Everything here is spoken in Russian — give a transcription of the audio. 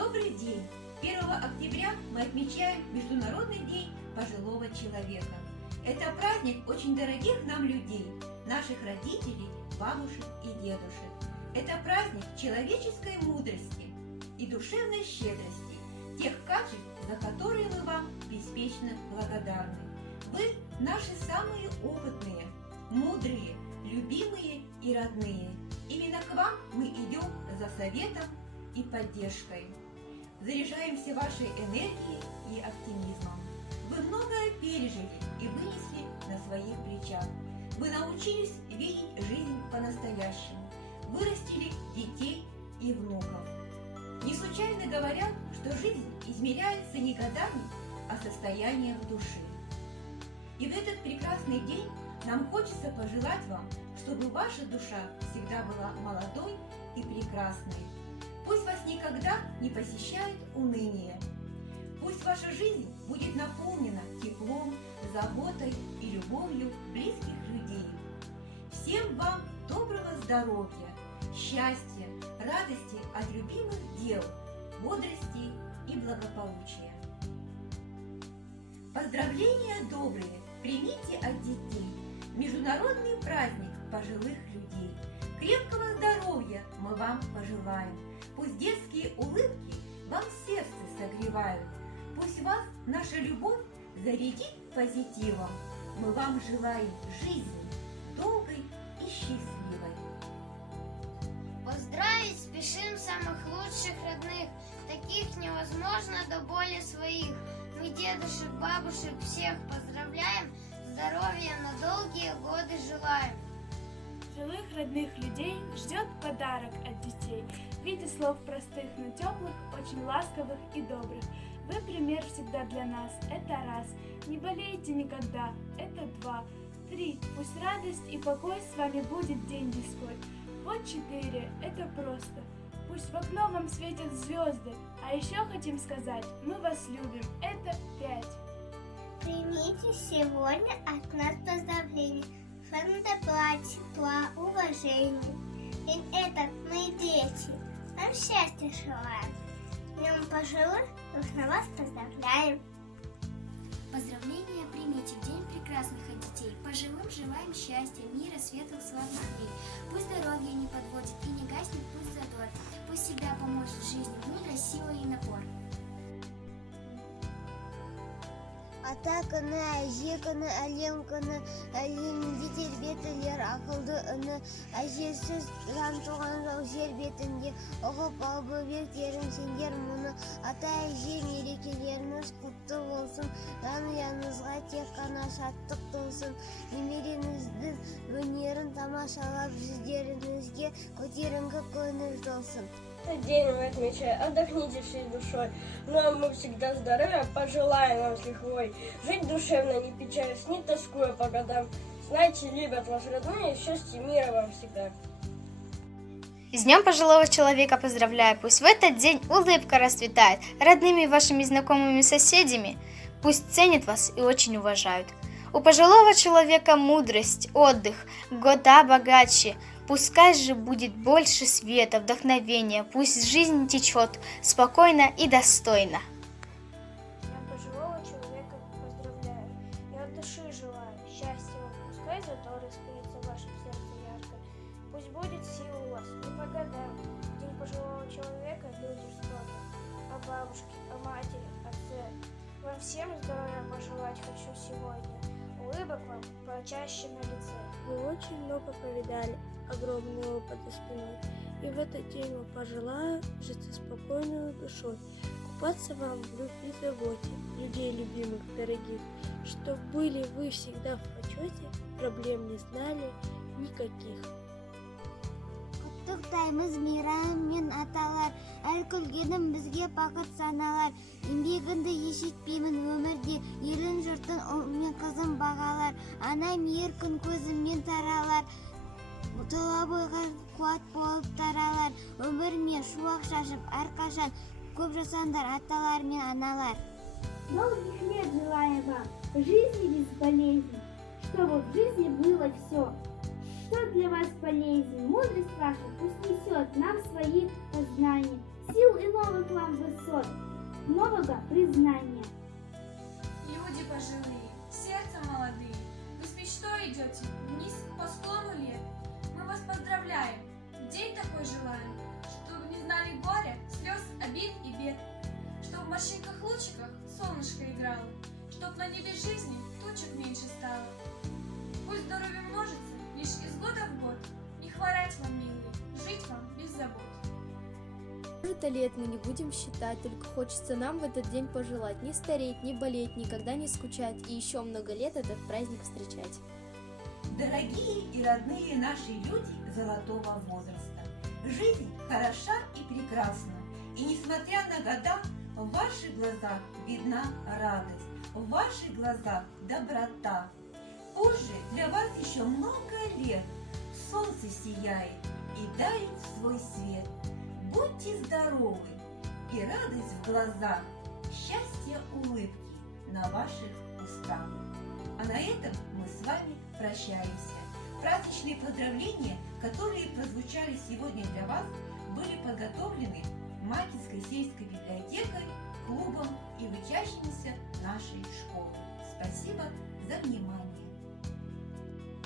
Добрый день! 1 октября мы отмечаем Международный день пожилого человека. Это праздник очень дорогих нам людей, наших родителей, бабушек и дедушек. Это праздник человеческой мудрости и душевной щедрости, тех качеств, за которые мы вам беспечно благодарны. Вы наши самые опытные, мудрые, любимые и родные. Именно к вам мы идем за советом и поддержкой. Заряжаемся вашей энергией и оптимизмом. Вы многое пережили и вынесли на своих плечах. Вы научились видеть жизнь по-настоящему. Вырастили детей и внуков. Не случайно говорят, что жизнь измеряется не годами, а состоянием души. И в этот прекрасный день нам хочется пожелать вам, чтобы ваша душа всегда была молодой и прекрасной. Пусть вас никогда не посещает уныние. Пусть ваша жизнь будет наполнена теплом, заботой и любовью близких людей. Всем вам доброго здоровья, счастья, радости от любимых дел, бодрости и благополучия. Поздравления добрые примите от детей. Международный праздник пожилых людей. Крепкого здоровья мы вам пожелаем. Пусть детские улыбки вам сердце согревают. Пусть вас наша любовь зарядит позитивом. Мы вам желаем жизни долгой и счастливой. Поздравить спешим самых лучших родных, таких невозможно до боли своих. Мы дедушек, бабушек всех поздравляем, здоровья на долгие годы желаем. Живых родных людей ждет подарок от детей в виде слов простых, но теплых, очень ласковых и добрых. Вы пример всегда для нас, это раз. Не болейте никогда, это два. Три. Пусть радость и покой с вами будет день-деньской. Вот 4. Это просто. Пусть в окно вам светят звезды. А еще хотим сказать, мы вас любим. Это 5. Примите сегодня от нас поздравления. Вам добра, тепла, уважения. Ведь этот мы дети. Нам счастья желаем. Днем пожилых на вас поздравляем. Поздравления примите в день прекрасных от детей. Пожилым желаем счастья, мира, светлых, славных дней. Пусть здоровье не подводит и не гаснет пусть задор. Пусть всегда поможет в жизни мудрость, сила и напор. Ата күні, әже күні, әлем күні, әлемде тербетілер ақылды үні, әжесіз жан туған жоқ жер бетінде, ұғып ал бөбектерің сендер мұны. Ата әже мерекелеріңіз құтты болсын, жанұянызға тек қана шаттық толсын. Немереңіздің өнерін тамашалап жүздеріңізге көтеріңкі көңіл толсын. Этот день мы отмечаем, отдохните всей душой, но мы всегда здоровья пожелаем вам с лихвой. Жить душевно, не печались, не тоскуя по годам. Знайте, любят вас родные, счастья, мира вам всегда. С Днем пожилого человека поздравляю, пусть в этот день улыбка расцветает, родными вашими знакомыми соседями, пусть ценят вас и очень уважают. У пожилого человека мудрость, отдых, года богаче, пускай же будет больше света, вдохновения, пусть жизнь течет спокойно и достойно. Я пожилого человека поздравляю, я от души желаю счастья вам, пускай задор искрится в вашем сердце ярко, пусть будет сила у вас не по годам. День пожилого человека люди вспомнят о бабушке, о матери, отце. Вам всем здоровья пожелать хочу сегодня, улыбок вам почаще на лице. Вы очень много повидали, огромный опыт за спиной. И в этот день вам пожелаю жить со спокойной душой, купаться вам в любви и заботе, людей любимых, дорогих, чтоб были вы всегда в почете, проблем не знали никаких. Құттықтаймыз мейраммен аталар, әр күлгенім бізге бақыт саналар. Еңбегіңді еш етпеймін өмірде, елін жұртын ұл мен қызым бағалар. Анам ер күн көзімнен таралар, тұла бойға қуат болып таралар. Өмірмен шуақ шашып әрқашан көп жасаңдар аталар мен аналар. Долгих лет желаем вам, жизни без болезней, чтобы в жизни было все. Что для вас полезней, мудрость ваша пусть несет нам свои познания, сил и новых вам высот, нового признания. Люди пожилые, сердце молодые, вы с мечтой идете вниз по склону лет. Мы вас поздравляем, день такой желаем, чтобы не знали горя, слез, обид и бед, чтоб в морщинках-лучиках солнышко играло, чтоб на небе жизни тучек меньше стало. Пусть здоровье множится лишь из года в год, не хворать вам, милые, жить вам без забот. Может, лет мы не будем считать, только хочется нам в этот день пожелать не стареть, не болеть, никогда не скучать и еще много лет этот праздник встречать. Дорогие и родные наши люди золотого возраста, жизнь хороша и прекрасна, и несмотря на года, в ваших глазах видна радость, в ваших глазах доброта. Позже для вас еще много лет, солнце сияет и дарит свой свет. Будьте здоровы и радость в глазах, счастье, улыбки на ваших устах. А на этом мы с вами прощаемся. Праздничные поздравления, которые прозвучали сегодня для вас, были подготовлены Макинской сельской библиотекой, клубом и учащимися нашей школы. Спасибо за внимание.